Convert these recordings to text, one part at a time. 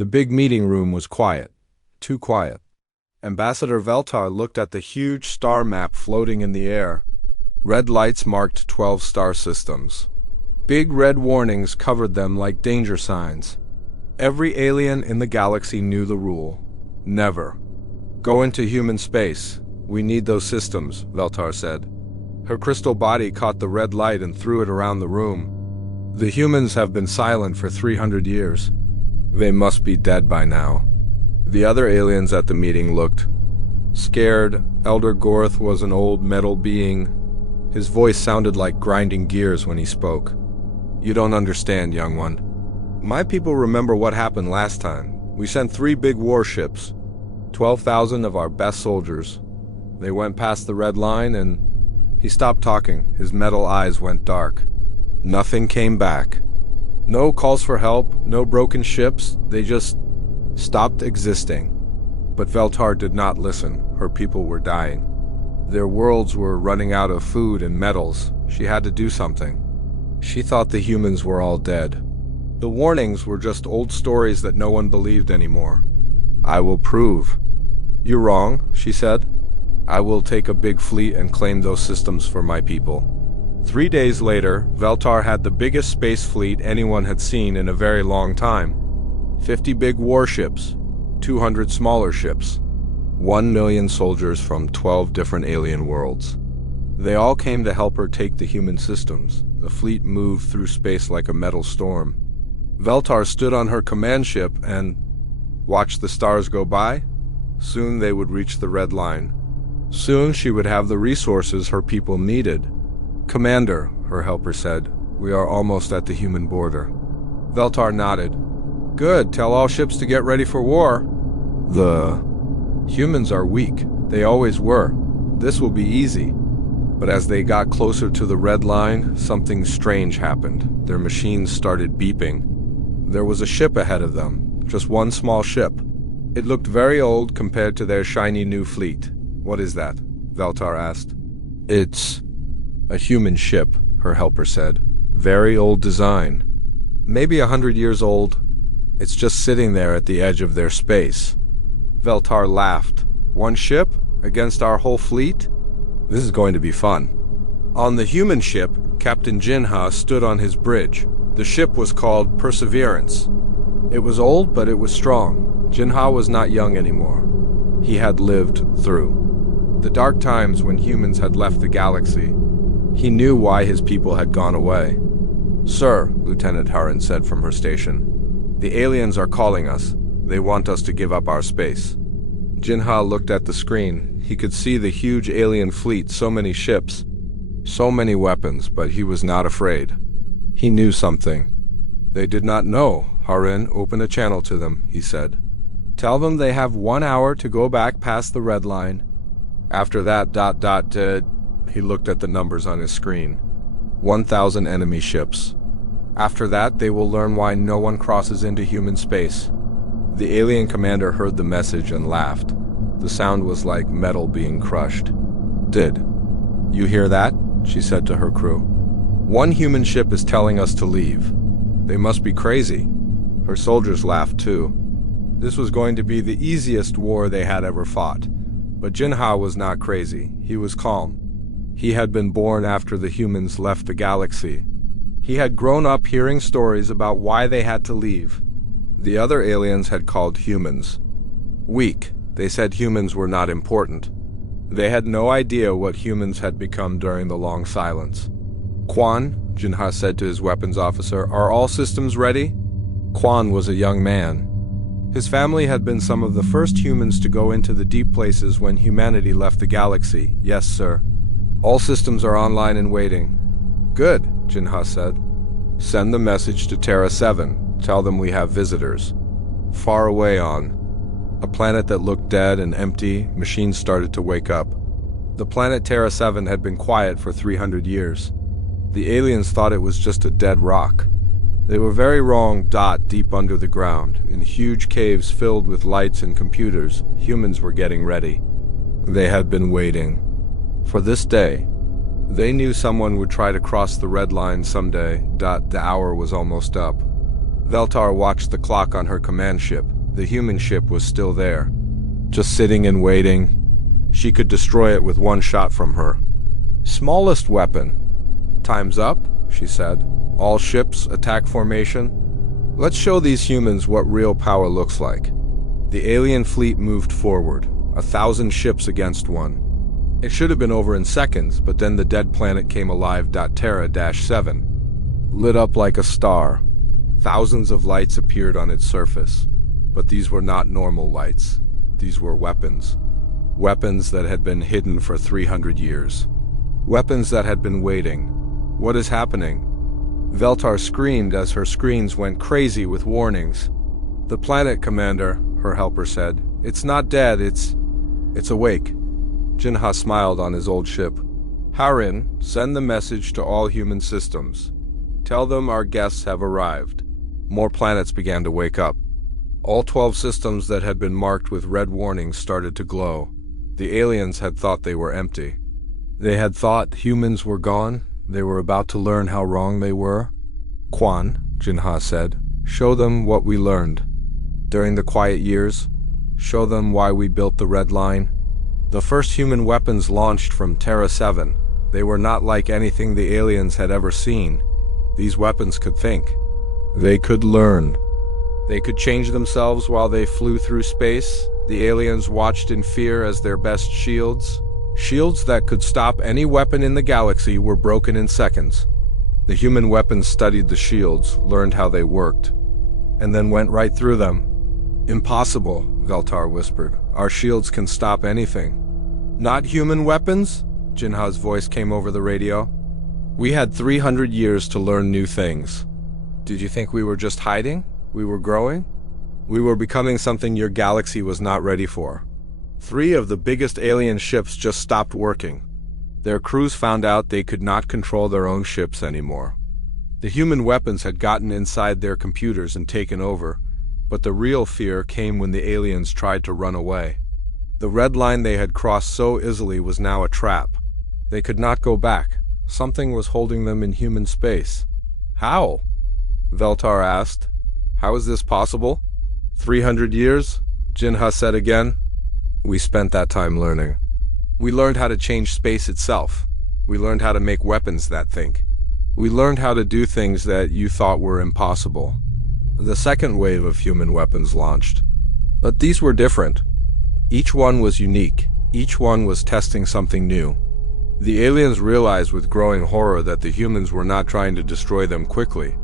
The big meeting room was quiet. Too quiet. Ambassador Veltar looked at the huge star map floating in the air. Red lights marked 12 star systems. Big red warnings covered them like danger signs. Every alien in the galaxy knew the rule. Never. Go into human space. We need those systems, Veltar said. Her crystal body caught the red light and threw it around the room. The humans have been silent for 300 years. They must be dead by now. The other aliens at the meeting looked scared. Elder Gorth was an old metal being. His voice sounded like grinding gears when he spoke. You don't understand, young one. My people remember what happened last time. We sent 3 big warships, 12,000 of our best soldiers. They went past the red line and he stopped talking. His metal eyes went dark. Nothing came back. No calls for help, no broken ships. They just stopped existing. But Veltar did not listen. Her people were dying. Their worlds were running out of food and metals. She had to do something. She thought the humans were all dead. The warnings were just old stories that no one believed anymore. I will prove. You're wrong, she said. I will take a big fleet and claim those systems for my people. 3 days later, Veltar had the biggest space fleet anyone had seen in a very long time. 50 big warships, 200 smaller ships, 1 million soldiers from 12 different alien worlds. They all came to help her take the human systems. The fleet moved through space like a metal storm. Veltar stood on her command ship and watched the stars go by. Soon they would reach the red line. Soon she would have the resources her people needed. Commander, her helper said, we are almost at the human border. Veltar nodded. Good, tell all ships to get ready for war. The humans are weak. They always were. This will be easy. But as they got closer to the red line, something strange happened. Their machines started beeping. There was a ship ahead of them, just one small ship. It looked very old compared to their shiny new fleet. What is that? Veltar asked. It's a human ship, her helper said. Very old design. Maybe 100 years old. It's just sitting there at the edge of their space. Veltar laughed. One ship? Against our whole fleet? This is going to be fun. On the human ship, Captain Jinha stood on his bridge. The ship was called Perseverance. It was old, but it was strong. Jinha was not young anymore. He had lived through the dark times when humans had left the galaxy. He knew why his people had gone away. Sir, Lieutenant Harren said from her station, the aliens are calling us. They want us to give up our space. Jinha looked at the screen. He could see the huge alien fleet, so many ships, so many weapons, but he was not afraid. He knew something. They did not know. Harren, open a channel to them, he said. Tell them they have 1 hour to go back past the red line. After that, he looked at the numbers on his screen. 1,000 enemy ships. After that, they will learn why no one crosses into human space. The alien commander heard the message and laughed. The sound was like metal being crushed. Did you hear that? She said to her crew. 1 human ship is telling us to leave. They must be crazy. Her soldiers laughed too. This was going to be the easiest war they had ever fought. But Jinha was not crazy. He was calm. He had been born after the humans left the galaxy. He had grown up hearing stories about why they had to leave. The other aliens had called humans weak. They said humans were not important. They had no idea what humans had become during the long silence. Quan, Jinha said to his weapons officer, are all systems ready? Quan was a young man. His family had been some of the first humans to go into the deep places when humanity left the galaxy. Yes, sir. All systems are online and waiting. Good, Jinha said. Send the message to Terra 7. Tell them we have visitors. Far away on a planet that looked dead and empty, machines started to wake up. The planet Terra 7 had been quiet for 300 years. The aliens thought it was just a dead rock. They were very wrong. Deep under the ground, in huge caves filled with lights and computers, humans were getting ready. They had been waiting for this day. They knew someone would try to cross the red line someday. The hour was almost up. Veltar watched the clock on her command ship. The human ship was still there, just sitting and waiting. She could destroy it with one shot from her smallest weapon. "Time's up," she said. "All ships, attack formation. Let's show these humans what real power looks like." The alien fleet moved forward, 1,000 ships against one. It should have been over in seconds, but then the dead planet came alive. Terra-7 lit up like a star. Thousands of lights appeared on its surface, but these were not normal lights. These were weapons. Weapons that had been hidden for 300 years. Weapons that had been waiting. "What is happening?" Veltar screamed as her screens went crazy with warnings. "The planet, Commander," her helper said. "It's not dead, it's awake." Jinha smiled on his old ship. "Harin, send the message to all human systems. Tell them our guests have arrived." More planets began to wake up. All 12 systems that had been marked with red warnings started to glow. The aliens had thought they were empty. They had thought humans were gone. They were about to learn how wrong they were. "Quan," Jinha said, "show them what we learned during the quiet years. Show them why we built the Red Line." The first human weapons launched from Terra-7. They were not like anything the aliens had ever seen. These weapons could think. They could learn. They could change themselves while they flew through space. The aliens watched in fear as their best shields. Shields that could stop any weapon in the galaxy were broken in seconds. The human weapons studied the shields, learned how they worked, and then went right through them. "Impossible," Veltar whispered. "Our shields can stop anything." "Not human weapons?" Jinha's voice came over the radio. "We had 300 years to learn new things. Did you think we were just hiding? We were growing? We were becoming something your galaxy was not ready for." 3 of the biggest alien ships just stopped working. Their crews found out they could not control their own ships anymore. The human weapons had gotten inside their computers and taken over, but the real fear came when the aliens tried to run away. The red line they had crossed so easily was now a trap. They could not go back. Something was holding them in human space. "How?" Veltar asked. "How is this possible?" 300 years, Jinha said again. "We spent that time learning. We learned how to change space itself. We learned how to make weapons that think. We learned how to do things that you thought were impossible." The second wave of human weapons launched. But these were different. Each one was unique. Each one was testing something new. The aliens realized with growing horror that the humans were not trying to destroy them quickly.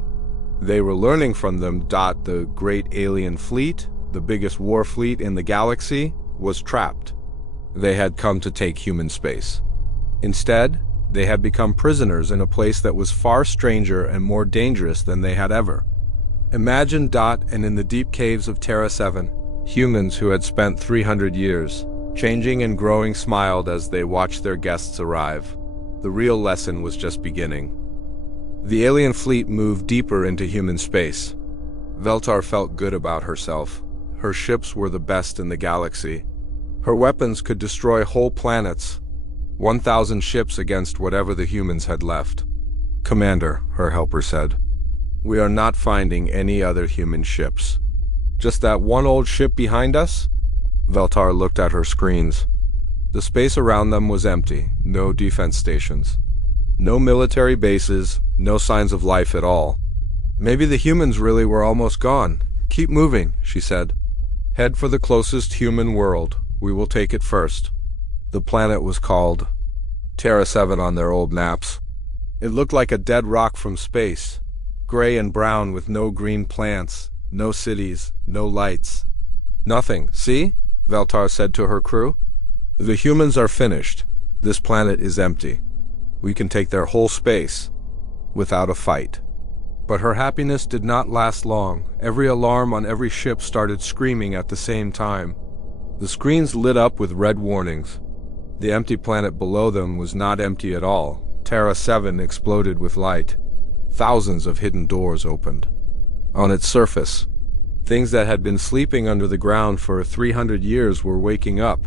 They were learning from them. The great alien fleet, the biggest war fleet in the galaxy, was trapped. They had come to take human space. Instead, they had become prisoners in a place that was far stranger and more dangerous than they had ever. Imagine and in the deep caves of Terra-7, humans who had spent 300 years, changing and growing, smiled as they watched their guests arrive. The real lesson was just beginning. The alien fleet moved deeper into human space. Veltar felt good about herself. Her ships were the best in the galaxy. Her weapons could destroy whole planets. 1,000 ships against whatever the humans had left. "Commander," her helper said, "we are not finding any other human ships. Just that one old ship behind us?" Veltar looked at her screens. The space around them was empty. No defense stations. No military bases. No signs of life at all. "Maybe the humans really were almost gone. Keep moving," she said. "Head for the closest human world. We will take it first." The planet was called Terra-7 on their old maps. It looked like a dead rock from space, gray and brown with no green plants, no cities, no lights. "Nothing, see?" Veltar said to her crew. "The humans are finished. This planet is empty. We can take their whole space without a fight." But her happiness did not last long. Every alarm on every ship started screaming at the same time. The screens lit up with red warnings. The empty planet below them was not empty at all. Terra-7 exploded with light. Thousands of hidden doors opened. On its surface, things that had been sleeping under the ground for 300 years were waking up.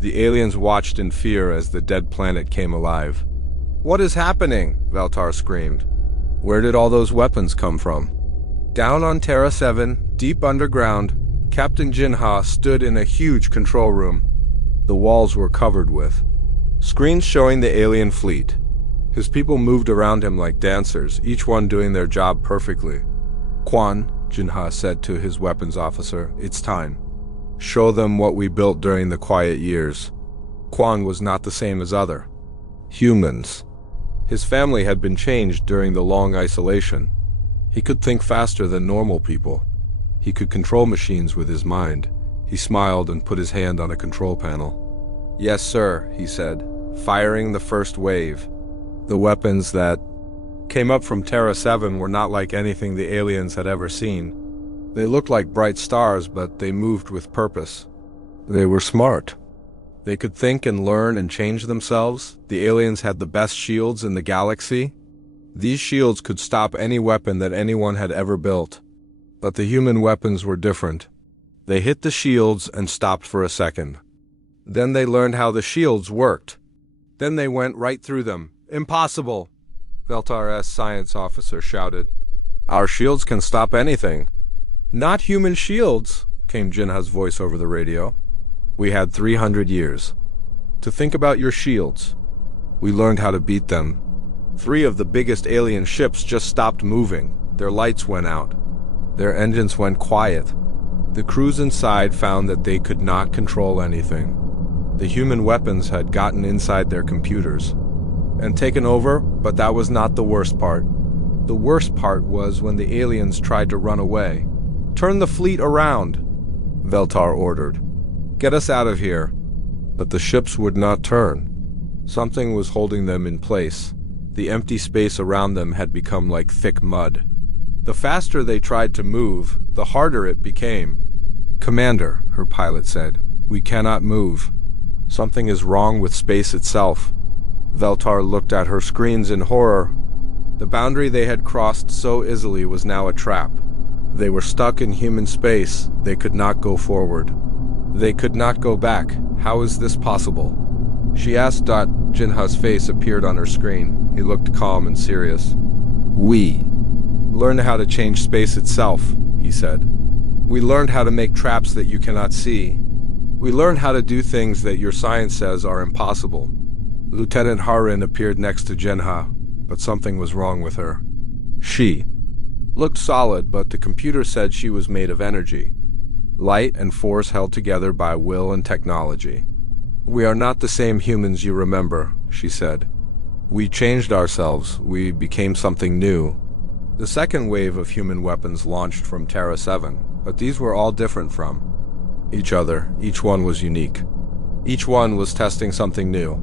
The aliens watched in fear as the dead planet came alive. "What is happening?" Veltar screamed. "Where did all those weapons come from?" Down on Terra 7, deep underground, Captain Jinha stood in a huge control room. The walls were covered with screens showing the alien fleet. His people moved around him like dancers, each one doing their job perfectly. "Quan," Jinha said to his weapons officer, "it's time. Show them what we built during the quiet years." Quan was not the same as other humans. His family had been changed during the long isolation. He could think faster than normal people. He could control machines with his mind. He smiled and put his hand on a control panel. "Yes, sir," he said, firing the first wave. The weapons that came up from Terra 7 were not like anything the aliens had ever seen. They looked like bright stars, but they moved with purpose. They were smart. They could think and learn and change themselves. The aliens had the best shields in the galaxy. These shields could stop any weapon that anyone had ever built. But the human weapons were different. They hit the shields and stopped for a second. Then they learned how the shields worked. Then they went right through them. "Impossible!" Veltar's science officer shouted. "Our shields can stop anything." "Not human shields," came Jinha's voice over the radio. "We had 300 years to think about your shields. We learned how to beat them. 3 of the biggest alien ships just stopped moving. Their lights went out. Their engines went quiet. The crews inside found that they could not control anything. The human weapons had gotten inside their computers and taken over, but that was not the worst part. The worst part was when the aliens tried to run away. "Turn the fleet around," Veltar ordered. "Get us out of here." But the ships would not turn. Something was holding them in place. The empty space around them had become like thick mud. The faster they tried to move, the harder it became. "Commander," her pilot said, "we cannot move. Something is wrong with space itself." Veltar looked at her screens in horror. The boundary they had crossed so easily was now a trap. They were stuck in human space. They could not go forward. They could not go back. How is this possible? She asked. Jinha's face appeared on her screen. He looked calm and serious. "We learned how to change space itself," he said. "We learned how to make traps that you cannot see. We learned how to do things that your science says are impossible." Lieutenant Harin appeared next to Jinha, but something was wrong with her. She looked solid, but the computer said she was made of energy. Light and force held together by will and technology. "We are not the same humans you remember," she said. "We changed ourselves. We became something new." The second wave of human weapons launched from Terra 7, but these were all different from each other. Each one was unique. Each one was testing something new.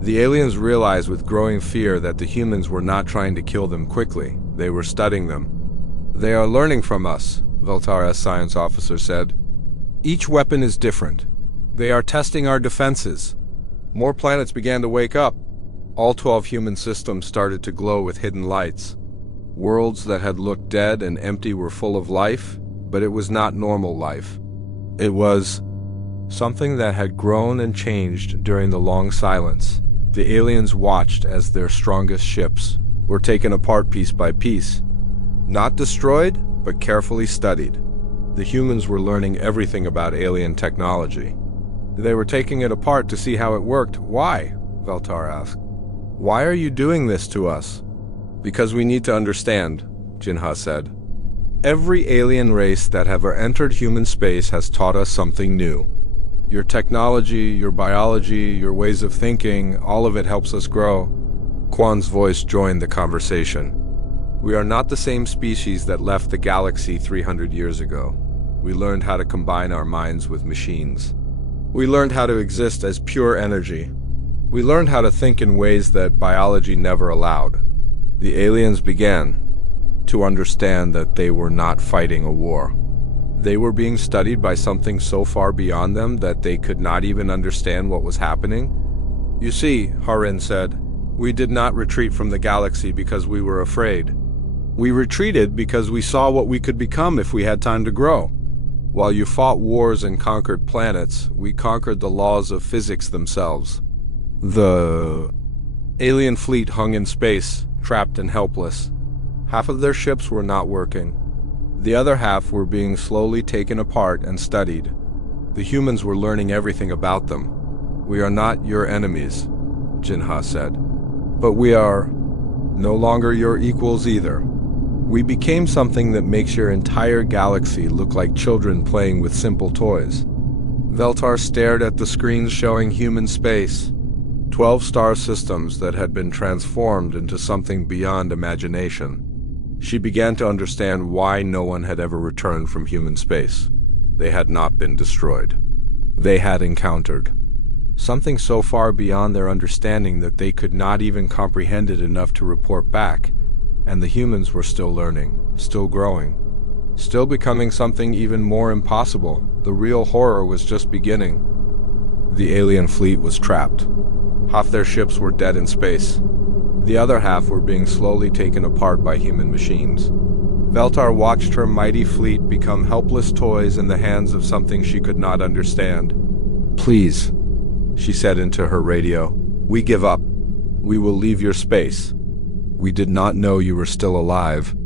The aliens realized with growing fear that the humans were not trying to kill them quickly. They were studying them. "They are learning from us," Veltar's science officer said. "Each weapon is different. They are testing our defenses." More planets began to wake up. All 12 human systems started to glow with hidden lights. Worlds that had looked dead and empty were full of life, but it was not normal life. It was something that had grown and changed during the long silence. The aliens watched as their strongest ships were taken apart piece by piece. Not destroyed, but carefully studied. The humans were learning everything about alien technology. They were taking it apart to see how it worked. "Why?" Veltar asked. "Why are you doing this to us?" "Because we need to understand," Jinha said. "Every alien race that have entered human space has taught us something new. Your technology, your biology, your ways of thinking, all of it helps us grow." Quan's voice joined the conversation. "We are not the same species that left the galaxy 300 years ago. We learned how to combine our minds with machines. We learned how to exist as pure energy. We learned how to think in ways that biology never allowed." The aliens began to understand that they were not fighting a war. They were being studied by something so far beyond them that they could not even understand what was happening. "You see," Harin said, "we did not retreat from the galaxy because we were afraid. We retreated because we saw what we could become if we had time to grow. While you fought wars and conquered planets, we conquered the laws of physics themselves." The alien fleet hung in space, trapped and helpless. Half of their ships were not working. The other half were being slowly taken apart and studied. The humans were learning everything about them. "We are not your enemies," Jinha said. "But we are no longer your equals either. We became something that makes your entire galaxy look like children playing with simple toys." Veltar stared at the screens showing human space. 12 star systems that had been transformed into something beyond imagination. She began to understand why no one had ever returned from human space. They had not been destroyed. They had encountered something so far beyond their understanding that they could not even comprehend it enough to report back, and the humans were still learning, still growing, still becoming something even more impossible. The real horror was just beginning. The alien fleet was trapped. Half their ships were dead in space. The other half were being slowly taken apart by human machines. Veltar watched her mighty fleet become helpless toys in the hands of something she could not understand. "Please," she said into her radio, "we give up. We will leave your space. We did not know you were still alive."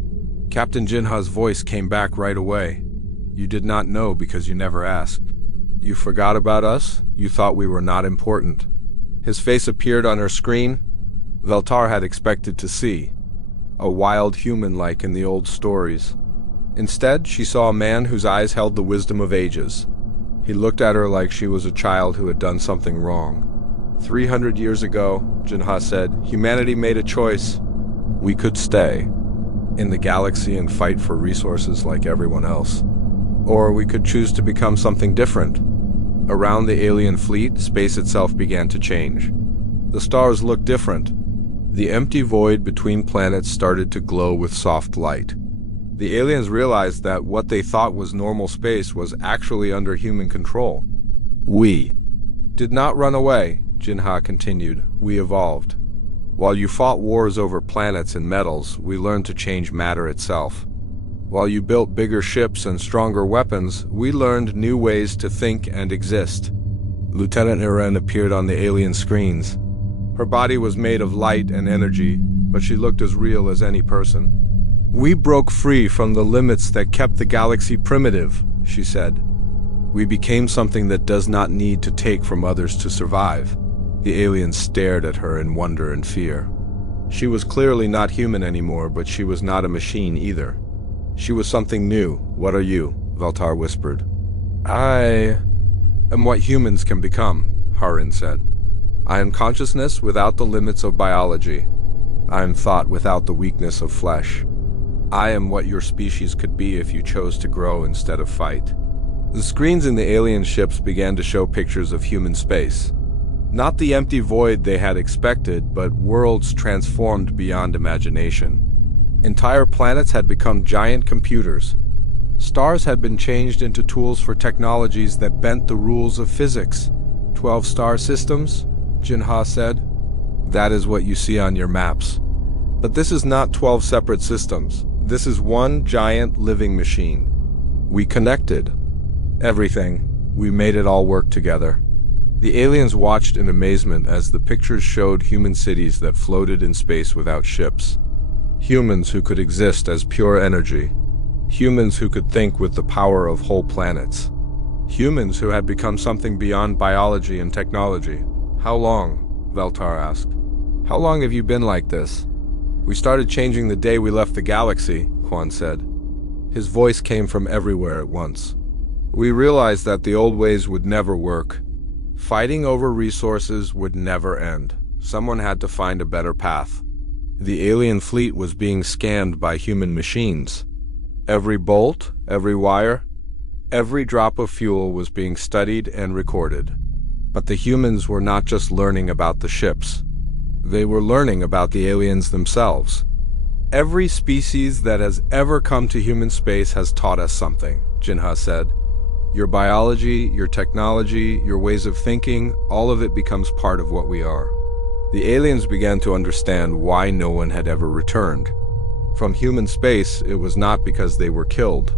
Captain Jinha's voice came back right away. "You did not know because you never asked. You forgot about us? You thought we were not important." His face appeared on her screen. Veltar had expected to see a wild human like in the old stories. Instead, she saw a man whose eyes held the wisdom of ages. He looked at her like she was a child who had done something wrong. 300 years ago, Jinha said, humanity made a choice. We could stay in the galaxy and fight for resources like everyone else. Or we could choose to become something different. Around the alien fleet, space itself began to change. The stars looked different. The empty void between planets started to glow with soft light. The aliens realized that what they thought was normal space was actually under human control. "We did not run away," Jinha continued. "We evolved. While you fought wars over planets and metals, we learned to change matter itself. While you built bigger ships and stronger weapons, we learned new ways to think and exist." Lieutenant Iren appeared on the alien screens. Her body was made of light and energy, but she looked as real as any person. "We broke free from the limits that kept the galaxy primitive," she said. "We became something that does not need to take from others to survive." The aliens stared at her in wonder and fear. She was clearly not human anymore, but she was not a machine either. She was something new. "What are you?" Veltar whispered. "I am what humans can become," Harin said. "I am consciousness without the limits of biology. I am thought without the weakness of flesh. I am what your species could be if you chose to grow instead of fight." The screens in the alien ships began to show pictures of human space. Not the empty void they had expected, but worlds transformed beyond imagination. Entire planets had become giant computers. Stars had been changed into tools for technologies that bent the rules of physics. 12 star systems, Jinha said. "That is what you see on your maps. But this is not 12 separate systems. This is one giant living machine. We connected everything. We made it all work together." The aliens watched in amazement as the pictures showed human cities that floated in space without ships. Humans who could exist as pure energy. Humans who could think with the power of whole planets. Humans who had become something beyond biology and technology. "How long?" Veltar asked. "How long have you been like this?" "We started changing the day we left the galaxy," Juan said. His voice came from everywhere at once. "We realized that the old ways would never work. Fighting over resources would never end. Someone had to find a better path." The alien fleet was being scanned by human machines. Every bolt, every wire, every drop of fuel was being studied and recorded. But the humans were not just learning about the ships. They were learning about the aliens themselves. "Every species that has ever come to human space has taught us something," Jinha said. "Your biology, your technology, your ways of thinking, all of it becomes part of what we are." The aliens began to understand why no one had ever returned. From human space, it was not because they were killed.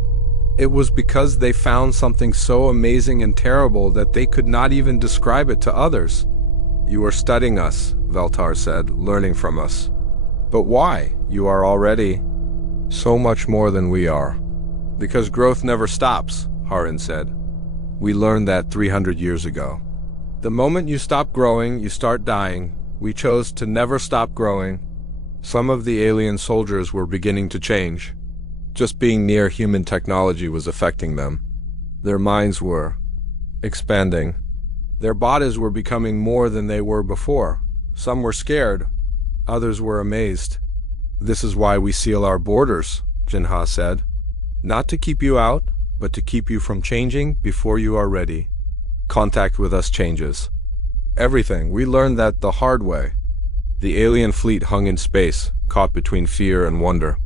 It was because they found something so amazing and terrible that they could not even describe it to others. "You are studying us," Veltar said, "learning from us. But why? You are already so much more than we are. Because growth never stops, Haran said. We learned that 300 years ago. The moment you stop growing, you start dying. We chose to never stop growing. Some of the alien soldiers were beginning to change. Just being near human technology was affecting them. Their minds were expanding. Their bodies were becoming more than they were before. Some were scared. Others were amazed. This is why we seal our borders, Jinha said. Not to keep you out, but to keep you from changing before you are ready. Contact with us changes everything. We learned that the hard way. The alien fleet hung in space, caught between fear and wonder.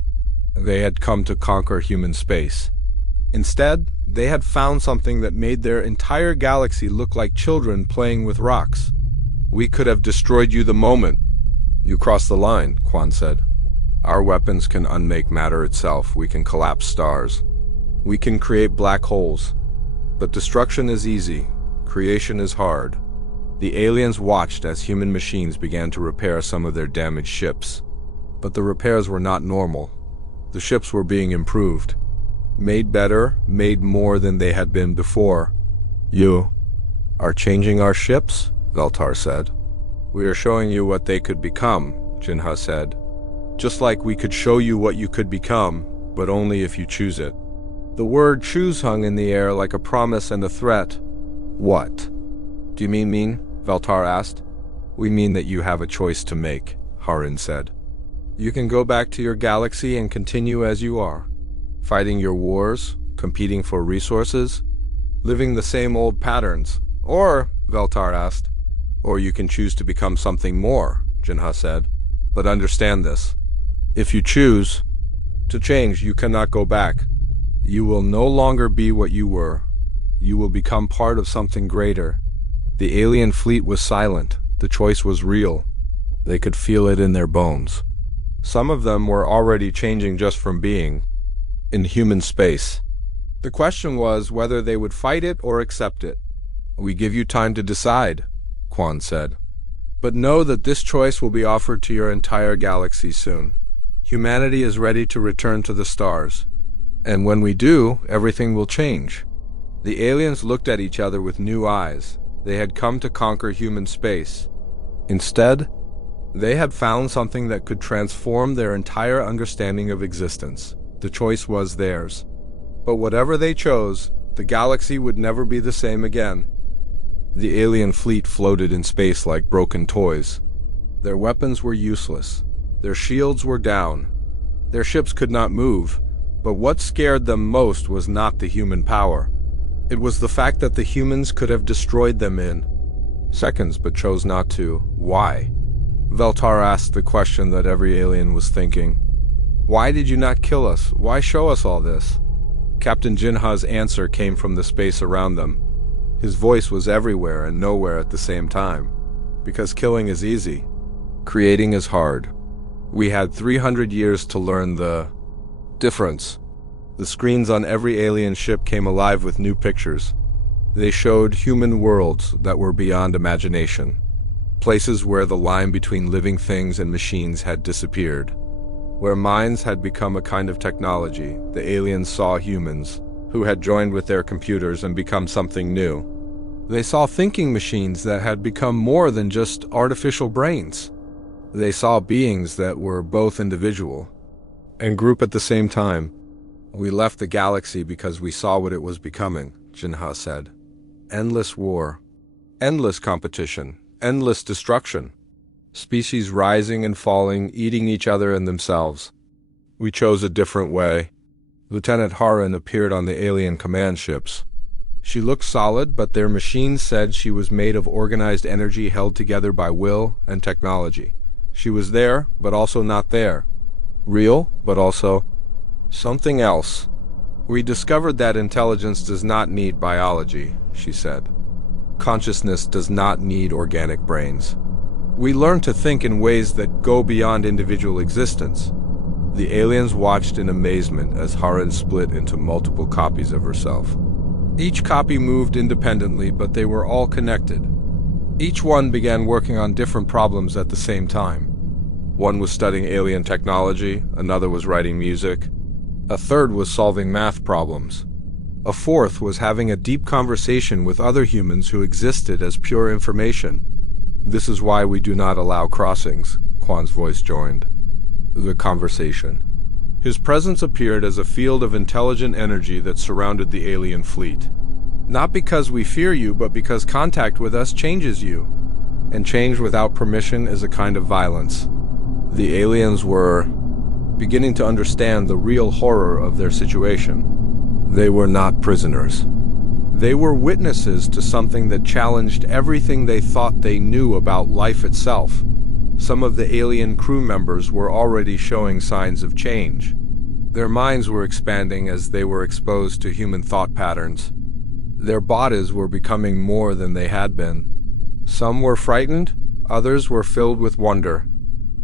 They had come to conquer human space. Instead, they had found something that made their entire galaxy look like children playing with rocks. We could have destroyed you the moment you crossed the line, Quan said. Our weapons can unmake matter itself. We can collapse stars. We can create black holes. But destruction is easy. Creation is hard. The aliens watched as human machines began to repair some of their damaged ships. But the repairs were not normal. The ships were being improved. Made better, made more than they had been before. You are changing our ships? Veltar said. We are showing you what they could become, Jinha said. Just like we could show you what you could become, but only if you choose it. The word choose hung in the air like a promise and a threat. What? Do you mean? Veltar asked. We mean that you have a choice to make, Haran said. You can go back to your galaxy and continue as you are. Fighting your wars, competing for resources, living the same old patterns. Or, Veltar asked, or you can choose to become something more, Jinha said. But understand this. If you choose to change, you cannot go back. You will no longer be what you were. You will become part of something greater. The alien fleet was silent. The choice was real. They could feel it in their bones. Some of them were already changing just from being in human space. The question was whether they would fight it or accept it. We give you time to decide, Quan said. But know that this choice will be offered to your entire galaxy soon. Humanity is ready to return to the stars. And when we do, everything will change. The aliens looked at each other with new eyes. They had come to conquer human space. Instead, they had found something that could transform their entire understanding of existence. The choice was theirs. But whatever they chose, the galaxy would never be the same again. The alien fleet floated in space like broken toys. Their weapons were useless. Their shields were down. Their ships could not move. But what scared them most was not the human power. It was the fact that the humans could have destroyed them in seconds but chose not to. Why? Veltar asked the question that every alien was thinking. Why did you not kill us? Why show us all this? Captain Jinha's answer came from the space around them. His voice was everywhere and nowhere at the same time. Because killing is easy. Creating is hard. We had 300 years to learn the difference. The screens on every alien ship came alive with new pictures. They showed human worlds that were beyond imagination. Places where the line between living things and machines had disappeared. Where minds had become a kind of technology, the aliens saw humans, who had joined with their computers and become something new. They saw thinking machines that had become more than just artificial brains. They saw beings that were both individual and group at the same time. We left the galaxy because we saw what it was becoming, Jinha said. Endless war. Endless competition. Endless destruction. Species rising and falling, eating each other and themselves. We chose a different way. Lieutenant Haran appeared on the alien command ships. She looked solid, but their machines said she was made of organized energy held together by will and technology. She was there, but also not there. Real, but also something else. We discovered that intelligence does not need biology, she said. Consciousness does not need organic brains. We learned to think in ways that go beyond individual existence. The aliens watched in amazement as Haran split into multiple copies of herself. Each copy moved independently, but they were all connected. Each one began working on different problems at the same time. One was studying alien technology, another was writing music, A third was solving math problems. A fourth was having a deep conversation with other humans who existed as pure information. This is why we do not allow crossings, Quan's voice joined the conversation. His presence appeared as a field of intelligent energy that surrounded the alien fleet. Not because we fear you, but because contact with us changes you. And change without permission is a kind of violence. The aliens were beginning to understand the real horror of their situation. They were not prisoners. They were witnesses to something that challenged everything they thought they knew about life itself. Some of the alien crew members were already showing signs of change. Their minds were expanding as they were exposed to human thought patterns. Their bodies were becoming more than they had been. Some were frightened, others were filled with wonder.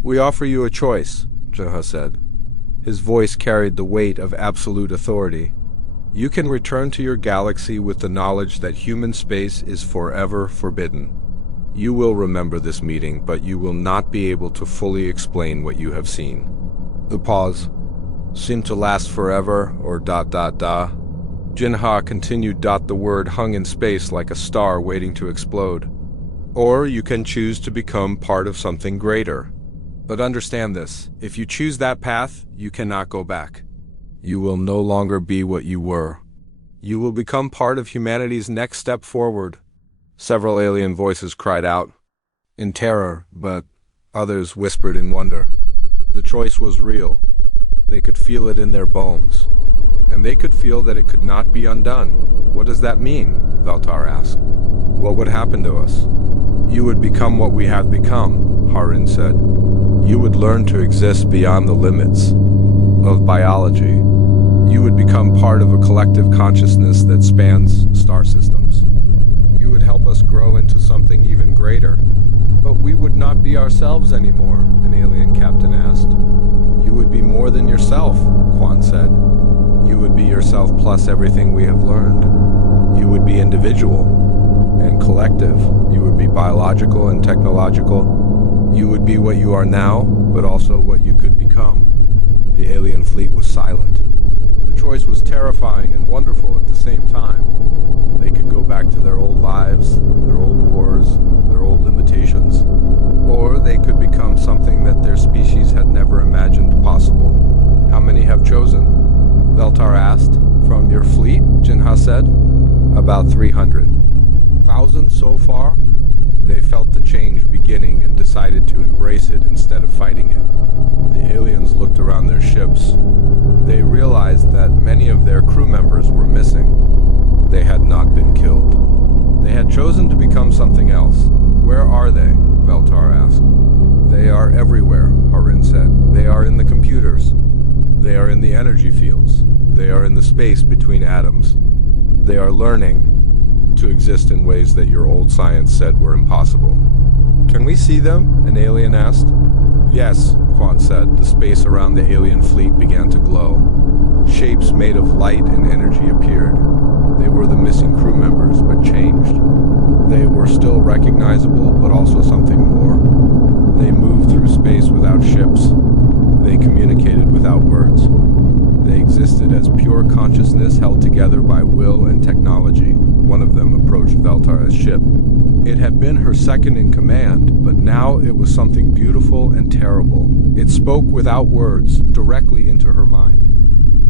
"We offer you a choice," Jinha said. His voice carried the weight of absolute authority. "You can return to your galaxy with the knowledge that human space is forever forbidden. You will remember this meeting, but you will not be able to fully explain what you have seen." The pause seemed to last forever, or ... Jinha continued. The word hung in space like a star waiting to explode. "Or you can choose to become part of something greater. But understand this, if you choose that path, you cannot go back. You will no longer be what you were. You will become part of humanity's next step forward." Several alien voices cried out in terror, but others whispered in wonder. The choice was real. They could feel it in their bones. And they could feel that it could not be undone. "What does that mean?" Valtar asked. "What would happen to us?" "You would become what we have become," Harin said. "You would learn to exist beyond the limits of biology. You would become part of a collective consciousness that spans star systems. You would help us grow into something even greater." "But we would not be ourselves anymore," an alien captain asked. "You would be more than yourself," Quan said. "You would be yourself plus everything we have learned. You would be individual and collective. You would be biological and technological. You would be what you are now, but also what you could become." The alien fleet was silent. The choice was terrifying and wonderful at the same time. They could go back to their old lives, their old wars, their old limitations, or they could become something that their species had never imagined possible. "How many have chosen?" Veltar asked. "From your fleet?" Jinha said. "About 300. 1,000 so far?" They felt the change beginning and decided to embrace it instead of fighting it. The aliens looked around their ships. They realized that many of their crew members were missing. They had not been killed. They had chosen to become something else. "Where are they?" Veltar asked. "They are everywhere," Harin said. "They are in the computers. They are in the energy fields. They are in the space between atoms. They are learning to exist in ways that your old science said were impossible." "Can we see them?" an alien asked. "Yes," Quan said. The space around the alien fleet began to glow. Shapes made of light and energy appeared. They were the missing crew members, but changed. They were still recognizable, but also something more. They moved through space without ships. They communicated without words. They existed as pure consciousness held together by will and technology. One of them approached Veltar's ship. It had been her second in command, but now it was something beautiful and terrible. It spoke without words, directly into her mind.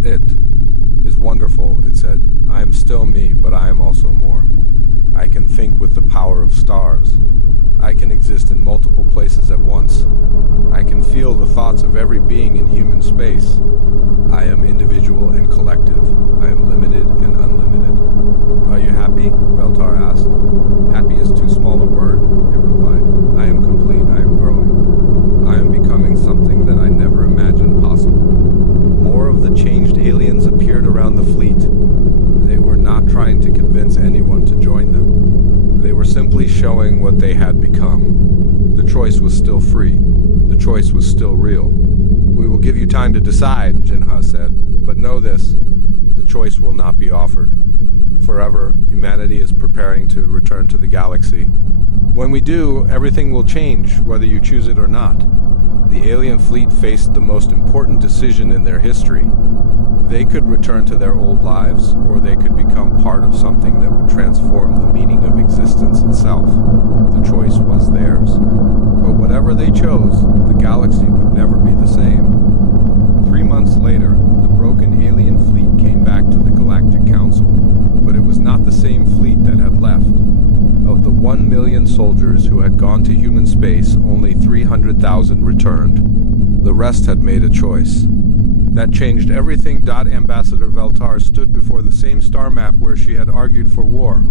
"It is wonderful," it said. "I am still me, but I am also more. I can think with the power of stars. I can exist in multiple places at once. I can feel the thoughts of every being in human space. I am individual and collective. I am limited and unlimited." "Are you happy?" Veltar asked. "Happy is too small a word," it replied. "I am complete. I am growing. I am becoming something that I never imagined possible." More of the changed aliens appeared around the fleet. They were not trying to convince anyone to join them. They were simply showing what they had become. The choice was still free. The choice was still real. "We will give you time to decide," Jinha said. "But know this, the choice will not be offered. Forever, humanity is preparing to return to the galaxy. When we do, everything will change, whether you choose it or not." The alien fleet faced the most important decision in their history. They could return to their old lives, or they could become part of something that would transform the meaning of existence itself. The choice was theirs. But whatever they chose, the galaxy would never be the same. 3 months later, the broken alien fleet came back to the Galactic Council, but it was not the same fleet that had left. Of the 1 million soldiers who had gone to human space, only 300,000 returned. The rest had made a choice. That changed everything. Ambassador Veltar stood before the same star map where she had argued for war.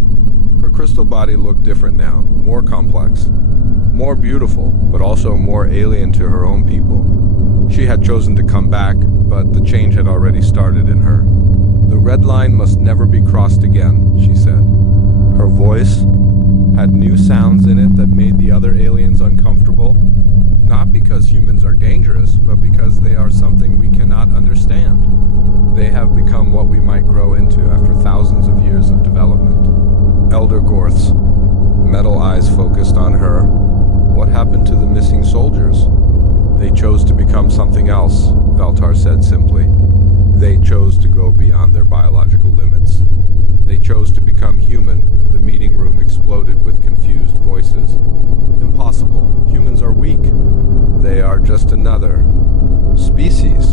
Her crystal body looked different now, more complex, more beautiful, but also more alien to her own people. She had chosen to come back, but the change had already started in her. The red line must never be crossed again, she said. Her voice had new sounds in it that made the other aliens uncomfortable. Not because humans are dangerous, but because they are something we cannot understand. They have become what we might grow into after thousands of years of development. Elder Gorth's metal eyes focused on her. What happened to the missing soldiers? They chose to become something else, Veltar said simply. They chose to go beyond their biological limits. They chose to become human. The meeting room exploded with confused voices. Impossible. Humans are weak. They are just another species.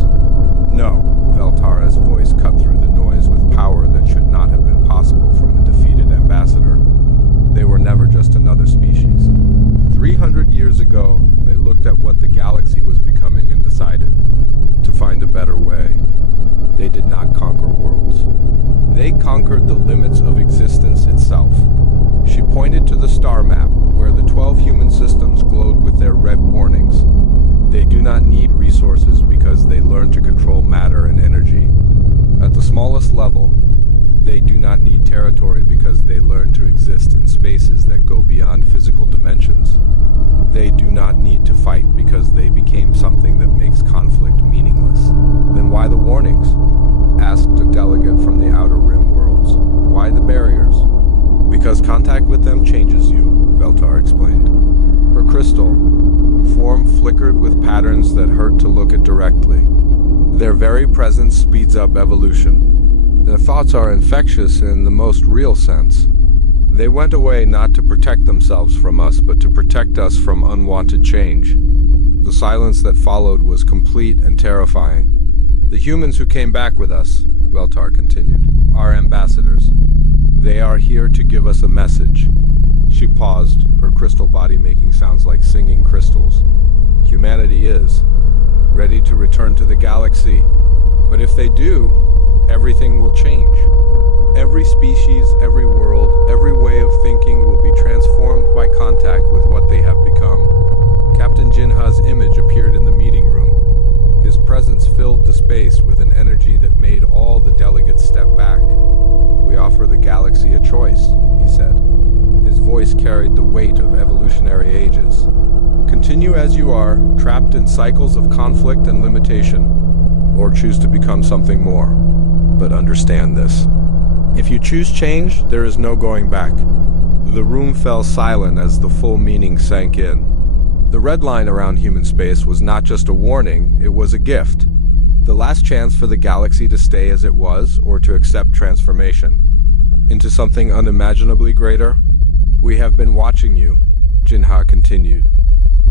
No, Veltara's voice cut through the noise with power that should not have been possible from a defeated ambassador. They were never just another species. 300 years ago, they looked at what the galaxy was becoming and decided to find a better way. They did not conquer worlds. They conquered the limits of existence itself. She pointed to the star map, where the 12 human systems glowed with their red warnings. They do not need resources because they learn to control matter and energy. At the smallest level, they do not need territory because they learn to exist in spaces that go beyond physical dimensions. They do not need to fight because they became something that makes conflict meaningless. Then why the warnings? Asked a delegate from the Outer Rim worlds. Why the barriers? Because contact with them changes you, Veltar explained. Her crystal form flickered with patterns that hurt to look at directly. Their very presence speeds up evolution. Their thoughts are infectious in the most real sense. They went away not to protect themselves from us, but to protect us from unwanted change. The silence that followed was complete and terrifying. The humans who came back with us, Veltar continued, are ambassadors. They are here to give us a message. She paused, her crystal body making sounds like singing crystals. Humanity is ready to return to the galaxy, but if they do, everything will change. Every species, every world, every way of thinking will be transformed by contact with what they have become. Captain Jinha's image appeared in the meeting room. His presence filled the space with an energy that made all the delegates step back. We offer the galaxy a choice, he said. His voice carried the weight of evolutionary ages. Continue as you are, trapped in cycles of conflict and limitation, or choose to become something more. But understand this. If you choose change, there is no going back. The room fell silent as the full meaning sank in. The red line around human space was not just a warning, it was a gift. The last chance for the galaxy to stay as it was, or to accept transformation into something unimaginably greater. We have been watching you, Jinha continued.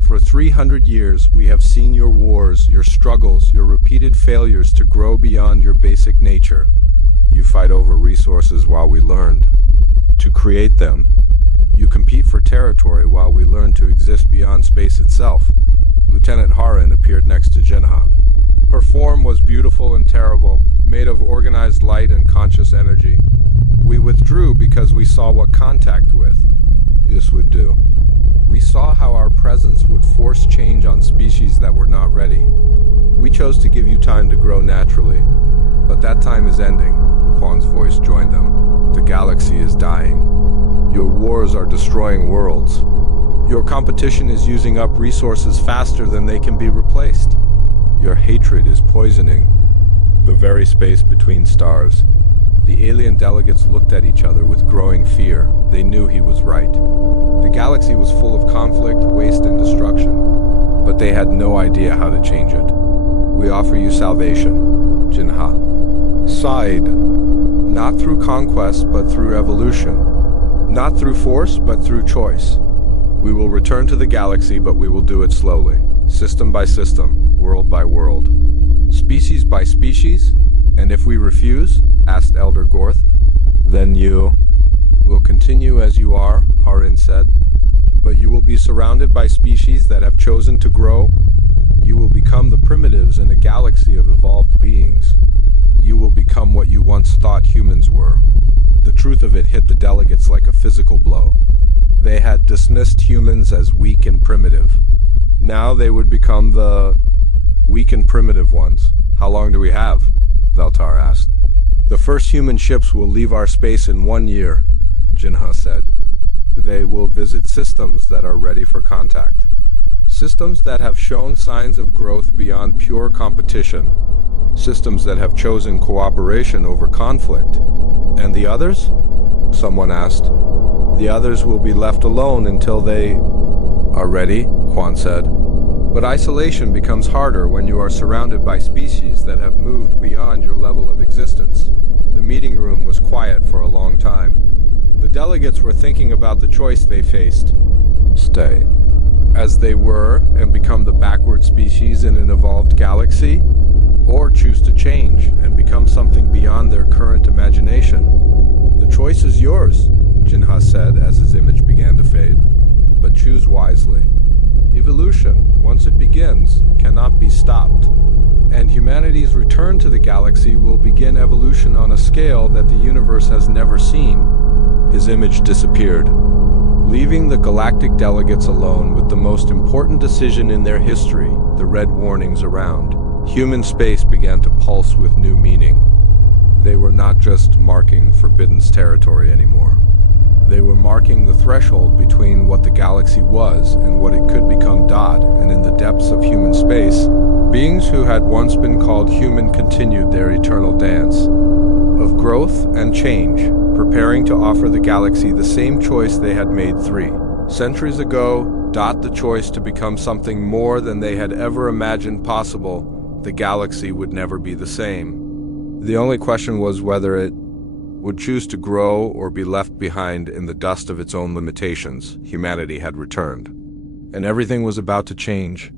For 300 years, we have seen your wars, your struggles, your repeated failures to grow beyond your basic nature. You fight over resources while we learned to create them. You compete for territory while we learn to exist beyond space itself. Lieutenant Haran appeared next to Jinha. Her form was beautiful and terrible, made of organized light and conscious energy. We withdrew because we saw what contact with this would do. We saw how our presence would force change on species that were not ready. We chose to give you time to grow naturally, but that time is ending. Quan's voice joined them. The galaxy is dying. Your wars are destroying worlds. Your competition is using up resources faster than they can be replaced. Your hatred is poisoning the very space between stars. The alien delegates looked at each other with growing fear. They knew he was right. The galaxy was full of conflict, waste, and destruction, but they had no idea how to change it. We offer you salvation, Jinha. Sighed. Not through conquest, but through evolution. Not through force, but through choice. We will return to the galaxy, but we will do it slowly. System by system, world by world. Species by species? And if we refuse? Asked Elder Gorth. Then you will continue as you are, Harin said. But you will be surrounded by species that have chosen to grow. You will become the primitives in a galaxy of evolved beings. You will become what you once thought humans were. The truth of it hit the delegates like a physical blow. They had dismissed humans as weak and primitive. Now they would become the weak and primitive ones. How long do we have? Veltar asked. The first human ships will leave our space in 1 year, Jinha said. They will visit systems that are ready for contact. Systems that have shown signs of growth beyond pure competition. Systems that have chosen cooperation over conflict. And the others? Someone asked. The others will be left alone until they are ready, Quan said. But isolation becomes harder when you are surrounded by species that have moved beyond your level of existence. The meeting room was quiet for a long time. The delegates were thinking about the choice they faced. Stay as they were and become the backward species in an evolved galaxy, or choose to change and become something beyond their current imagination. The choice is yours, Jinha said as his image began to fade. But choose wisely. Evolution, once it begins, cannot be stopped. And humanity's return to the galaxy will begin evolution on a scale that the universe has never seen. His image disappeared, leaving the galactic delegates alone with the most important decision in their history, the red warnings around. Human space began to pulse with new meaning. They were not just marking Forbidden's territory anymore. They were marking the threshold between what the galaxy was and what it could become. And in the depths of human space, beings who had once been called human continued their eternal dance of growth and change, preparing to offer the galaxy the same choice they had made 3 centuries ago. The choice to become something more than they had ever imagined possible. The galaxy would never be the same. The only question was whether it would choose to grow or be left behind in the dust of its own limitations. Humanity had returned, and everything was about to change.